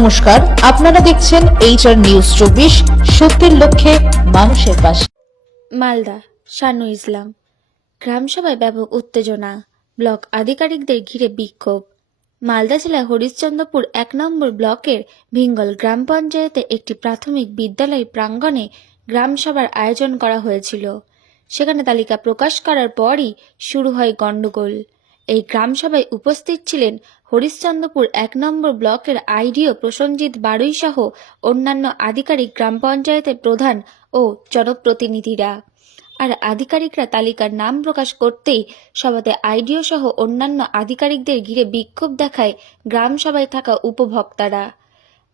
নমস্কার, আপনারা দেখছেন HR নিউজ 24, সত্যের লক্ষ্যে মানুষের পাশে। মালদা শানু ইসলাম গ্রামসভায় ব্যাপক উত্তেজনা, ব্লক আধিকারিকদের ঘিরে বিক্ষোভ। মালদা জেলার হরিশ্চন্দ্রপুর 1 নম্বর ব্লকের ভিঙ্গল গ্রাম পঞ্চায়েতে একটি প্রাথমিক বিদ্যালয় প্রাঙ্গণে গ্রামসভার আয়োজন করা হয়েছিল। সেখানে তালিকা প্রকাশ করার পরই শুরু হয় গণ্ডগোল। এই গ্রামসভায় উপস্থিত ছিলেন হরিশ্চন্দ্রপুর 1 নম্বর ব্লকের আইডিও প্রসেনজিৎ বাড়ুই সহ অন্যান্য আধিকারিক, গ্রাম পঞ্চায়েতের প্রধান ও জনপ্রতিনিধিরা। আর আধিকারিকরা তালিকার নাম প্রকাশ করতেই সভাতে আইডিও সহ অন্যান্য আধিকারিকদের ঘিরে বিক্ষোভ দেখায় গ্রাম সভায় থাকা উপভোক্তারা।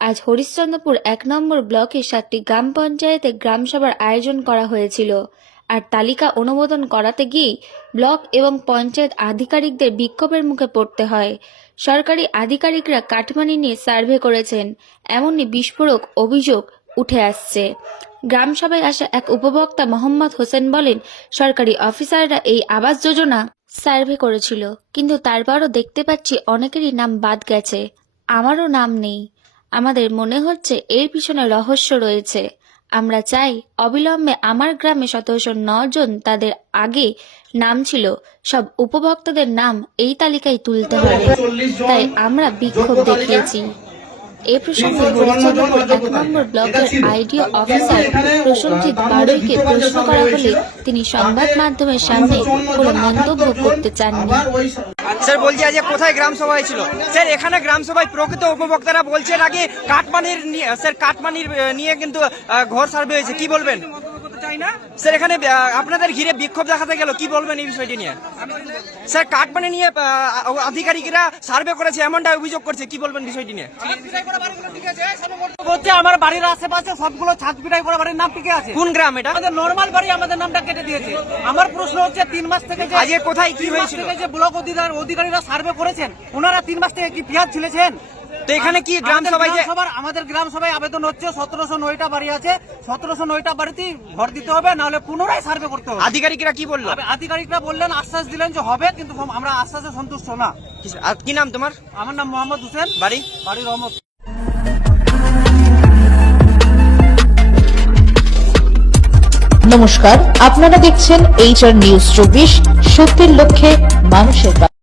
আজ হরিশ্চন্দ্রপুর 1 নম্বর ব্লকে 7টি গ্রাম পঞ্চায়েতে গ্রামসভার আয়োজন করা হয়েছিল। আর তালিকা অনুমোদন করাতে গিয়ে ব্লক এবং পঞ্চায়েত আধিকারিকদের বিক্ষোভের মুখে পড়তে হয়। সরকারি আধিকারিকরা কাটমানি নিয়ে সার্ভে করেছেন, এমনই বিস্ফোরক অভিযোগ উঠে আসছে। গ্রামসভায় আসা এক উপভোক্তা মোহাম্মদ হোসেন বলেন, সরকারি অফিসাররা এই আবাস যোজনা সার্ভে করেছিল, কিন্তু তারপরও দেখতে পাচ্ছি অনেকেরই নাম বাদ গেছে, আমারও নাম নেই। আমাদের মনে হচ্ছে এর পিছনে রহস্য রয়েছে। আমরা চাই অবিলম্বে আমার গ্রামে 1709 জন তাদের আগে নাম ছিল সব উপভোক্তাদের নাম এই তালিকায় তুলতে হবে, তাই আমরা বিক্ষোভ দেখিয়েছি। এ প্রসঙ্গে হরিশ্চন্দ্রপুর 1 নম্বর ব্লকের আইডিও অফিসার প্রসেনজিৎ বাড়ুইকে প্রশ্ন করা হলে তিনি সংবাদ মাধ্যমের সামনে কোনো মন্তব্য করতে চাননি। স্যার বলছি আজ কোথায় গ্রাম সভা হয়েছিল? স্যার এখানে গ্রাম সভায় প্রকৃত উপভোক্তারা বলছেন আগে কাটমানির নিয়ে কিন্তু ঘর সার্ভে হয়েছে, কি বলবেন? স্যার এখানে আপনাদের ঘিরে বিক্ষোভ দেখাতে গেল, কি বলবেন এই বিষয়টি নিয়ে? স্যার কাটমানি নিয়ে আধিকারিকরা সার্ভে করেছে এমনটা অভিযোগ করছে, কি বলবেন বিষয়টি নিয়ে? আমার বাড়ির আশেপাশে সবগুলো ছাদ পিটাই করা বাড়ির নাম টিকে আছে। কোন গ্রাম এটা? আমাদের নরমাল বাড়ি, আমাদের নামটা কেটে দিয়েছে। আমার প্রশ্ন হচ্ছে 3 মাস থেকে আজকে কোথায় কি হয়েছিল? যে ব্লক অধিকারীরা সার্ভে করেছেন, ওনারা 3 মাস থেকে কি পেঁয়াজ ছিলেছেন? তো এখানে কি গ্রাম সভায় আমাদের গ্রাম সভায় আবেদন হচ্ছে 1709টা বাড়ি আছে, 1709টা বাড়িতেই ঘর দিতে হবে, নাহলে পুনরায় সার্ভে করতে হবে। আধিকারিকরা কি বললো? আধিকারিকরা বললেন, আশ্বাস দিলেন যে হবে, কিন্তু আমরা আশ্বাসে সন্তুষ্ট না। কি নাম তোমার? আমার নাম মোহাম্মদ হোসেন, বাড়ি রহমত। নমস্কার, আপনারা দেখছেন HR নিউজ 24, সত্যের লক্ষ্যে মানুষের পাশে।